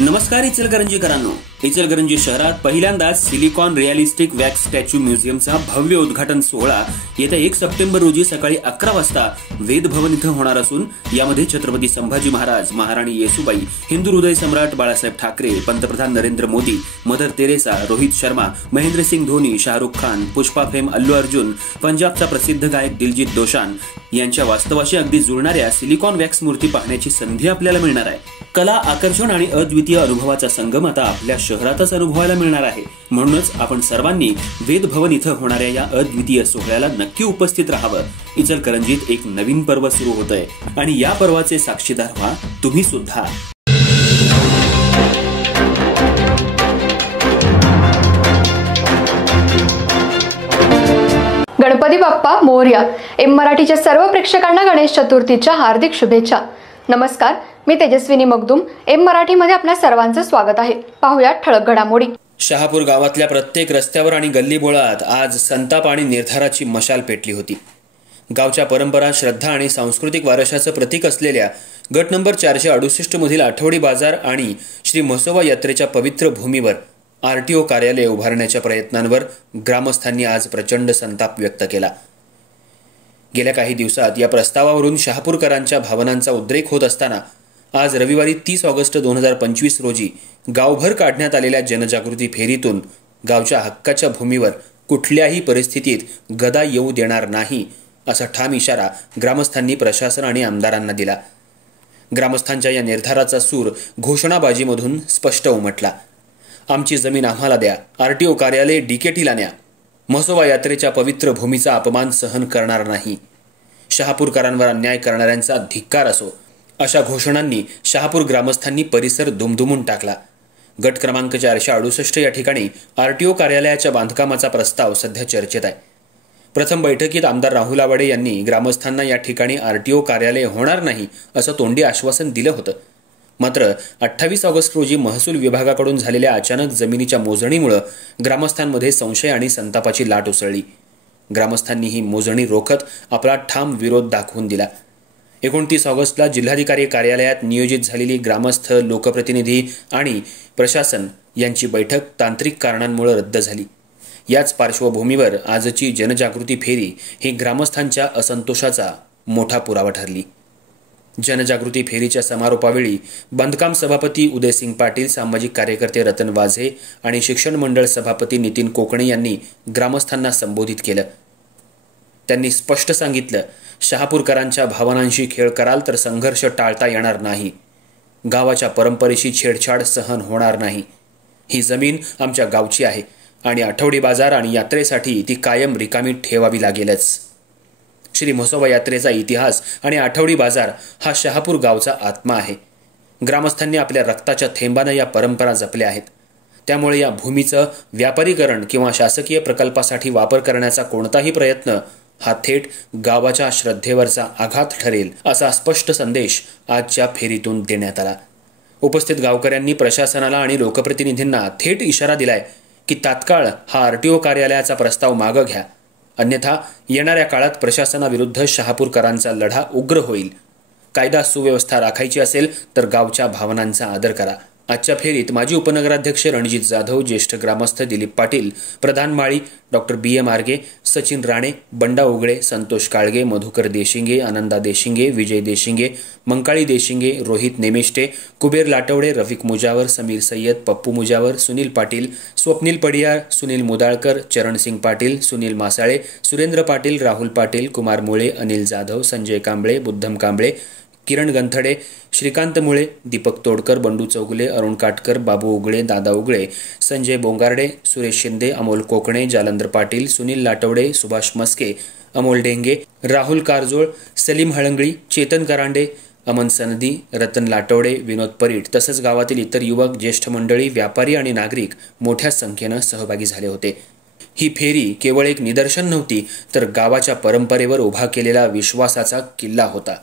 नमस्कार इचलकरंजीकरांनो, इचलकरंजी शहरात पहिल्यांदाच सिलिकॉन रिअलिस्टिक वॅक्स स्टॅच्यू म्युझियमचा भव्य उद्घाटन सोहळा येत्या 1 सप्टेंबर रोजी सकाळी 11 वाजता वेद भवन इथं होणार असून यामध्ये छत्रपती संभाजी महाराज, महाराणी येसुबाई, हिंदू हृदय सम्राट बाळासाहेब ठाकरे, पंतप्रधान Narendra Modi, mother Teresa, Rohit Sharma, Mahendrasingh Dhoni, Shahrukh Khan, Pushpa fame Allu Arjun, पंजाबचा प्रसिद्ध गायक दिलजीत दोसांझ यांच्या वास्तवाशी अगदी जुळणाऱ्या सिलिकॉन वॅक्स मूर्ती पाहण्याची संधी आपल्याला मिळणार आहे। कला, आकर्षण आणि अद्वितीय अनुभवाचा संगम आता आपल्या शहरातच अनुभवायला मिळणार आहे। म्हणूनच आपण सर्वांनी वेद भवन इथं होणाऱ्या या अद्वितीय सोहळ्याला नक्की उपस्थित राहावं। इचलकरंजीत एक नवीन पर्व सुरू होतंय आणि या पर्वाचे साक्षीदार व्हा तुम्ही सुद्धा। गणपती बाप्पा मोरया। एम मराठीच्या सर्व प्रेक्षकांना गणेश चतुर्थीच्या हार्दिक शुभेच्छा। नमस्कार, मी तेजस्विनी मगदूम। एम मराठीमध्ये आपल्या सर्वांचं स्वागत आहे। पाहूया ठळक घडामोडी। शहापूर गावातल्या प्रत्येक रस्त्यावर आणि गल्लीबोळात आज संताप आणि निर्धाराची मशाल पेटली होती। गावच्या परंपरा, श्रद्धा आणि सांस्कृतिक वारशाचं प्रतीक असलेल्या गट नंबर 468 मधील आठवडी बाजार आणि श्री म्हसोबा यात्रेच्या पवित्र भूमीवर आरटीओ कार्यालय उभारण्याच्या प्रयत्नांवर ग्रामस्थांनी आज प्रचंड संताप व्यक्त केला। गेल्या काही दिवसात या प्रस्तावावरून शहापूरकरांच्या भावनांचा उद्रेक होत असताना आज रविवारी 30 ऑगस्ट 2025 रोजी गावभर काढण्यात आलेल्या जनजागृती फेरीतून गावच्या हक्काच्या भूमीवर कुठल्याही परिस्थितीत गदा येऊ देणार नाही असा ठाम इशारा ग्रामस्थांनी प्रशासन आणि आमदारांना दिला। ग्रामस्थांच्या या निर्धाराचा सूर घोषणाबाजीमधून स्पष्ट उमटला। आमची जमीन आम्हाला द्या, आरटीओ कार्यालय डीकेटीला न्या, म्हसोबा यात्रेच्या पवित्र भूमीचा अपमान सहन करणार नाही, शहापूरकरांवर अन्याय करणाऱ्यांचा धिक्कार असो, अशा घोषणांनी शहापूर ग्रामस्थांनी परिसर दुमदुमून टाकला। गट क्रमांक 468 या ठिकाणी आरटीओ कार्यालयाच्या बांधकामाचा प्रस्ताव सध्या चर्चेत आहे। प्रथम बैठकीत आमदार राहुल आवाडे यांनी ग्रामस्थांना या ठिकाणी आरटीओ कार्यालय होणार नाही असं तोंडी आश्वासन दिलं होतं। मात्र 28 ऑगस्ट रोजी महसूल विभागाकडून झालेल्या अचानक जमिनीच्या मोजणीमुळे ग्रामस्थांमध्ये संशय आणि संतापाची लाट उसळली। ग्रामस्थांनी ही मोजणी रोखत आपला ठाम विरोध दाखवून दिला। 29 ऑगस्टला जिल्हाधिकारी कार्यालयात नियोजित झालेली ग्रामस्थ, लोकप्रतिनिधी आणि प्रशासन यांची बैठक तांत्रिक कारणांमुळे रद्द झाली। याच पार्श्वभूमीवर आजची जनजागृती फेरी ही ग्रामस्थांच्या असंतोषाचा मोठा पुरावा ठरली। जनजागृती फेरीच्या समारोपावेळी बांधकाम सभापती उदयसिंग पाटील, सामाजिक कार्यकर्ते रतन वाझे आणि शिक्षण मंडळ सभापती नितीन कोकणे यांनी ग्रामस्थांना संबोधित केलं। त्यांनी स्पष्ट सांगितलं, शहापूरकरांच्या भावनांशी खेळ कराल तर संघर्ष टाळता येणार नाही, गावाच्या परंपरेशी छेडछाड सहन होणार नाही, ही जमीन आमच्या गावची आहे आणि आठवडी बाजार आणि यात्रेसाठी ती कायम रिकामी ठेवावी लागेलच। श्री म्हसोबा यात्रेचा इतिहास आणि आठवडी बाजार हा शहापूर गावचा आत्मा आहे। ग्रामस्थांनी आपल्या रक्ताच्या थेंबाने या परंपरा जपल्या आहेत। त्यामुळे या भूमीचं व्यापारीकरण किंवा शासकीय प्रकल्पासाठी वापर करण्याचा कोणताही प्रयत्न हा थेट गावाच्या श्रद्धेवरचा आघात ठरेल असा स्पष्ट संदेश आजच्या फेरीतून देण्यात आला। उपस्थित गावकऱ्यांनी प्रशासनाला आणि लोकप्रतिनिधींना थेट इशारा दिलाय की तात्काळ हा आरटीओ कार्यालयाचा प्रस्ताव मागे घ्या, अन्यथा येणाऱ्या काळात प्रशासनाविरुद्ध शहापूरकरांचा लढा उग्र होईल। कायदा सुव्यवस्था राखायची असेल तर गावच्या भावनांचा आदर करा। आजच्या फेरीत माजी उपनगराध्यक्ष रणजित जाधव, ज्येष्ठ ग्रामस्थ दिलीप पाटील, प्रधान माळी, डॉक्टर BM आर्गे, सचिन राणे, बंडा उगळे, संतोष काळगे, मधुकर देशिंगे, आनंदा देशिंगे, विजय देशिंगे, मंकाळी देशिंगे, रोहित नेमेष्टे, कुबेर लाटवडे, रफिक मुजावर, समीर सय्यद, पप्पू मुजावर, सुनील पाटील, स्वप्नील पडियाळ, सुनील मुदाळकर, चरणसिंग पाटील, सुनील मासाळे, सुरेंद्र पाटील, राहुल पाटील, कुमार मुळे, अनिल जाधव, संजय कांबळे, बुद्धम कांबळे, किरण गंथडे, श्रीकांत मुळे, दीपक तोडकर, बंडू चौगुले, अरुण काटकर, बाबू उगळे, दादा उगळे, संजय बोंगार्डे, सुरेश शिंदे, अमोल कोकणे, जालंदर पाटील, सुनील लाटवडे, सुभाष मस्के, अमोल डेंगे, राहुल कारजोळ, सलीम हळंगळी, चेतन करांडे, अमन सनदी, रतन लाटवडे, विनोद परीट तसंच गावातील इतर युवक, ज्येष्ठ मंडळी, व्यापारी आणि नागरिक मोठ्या संख्येनं सहभागी झाले होते। ही फेरी केवळ एक निदर्शन नव्हती तर गावाच्या परंपरेवर उभा केलेला विश्वासाचा किल्ला होता।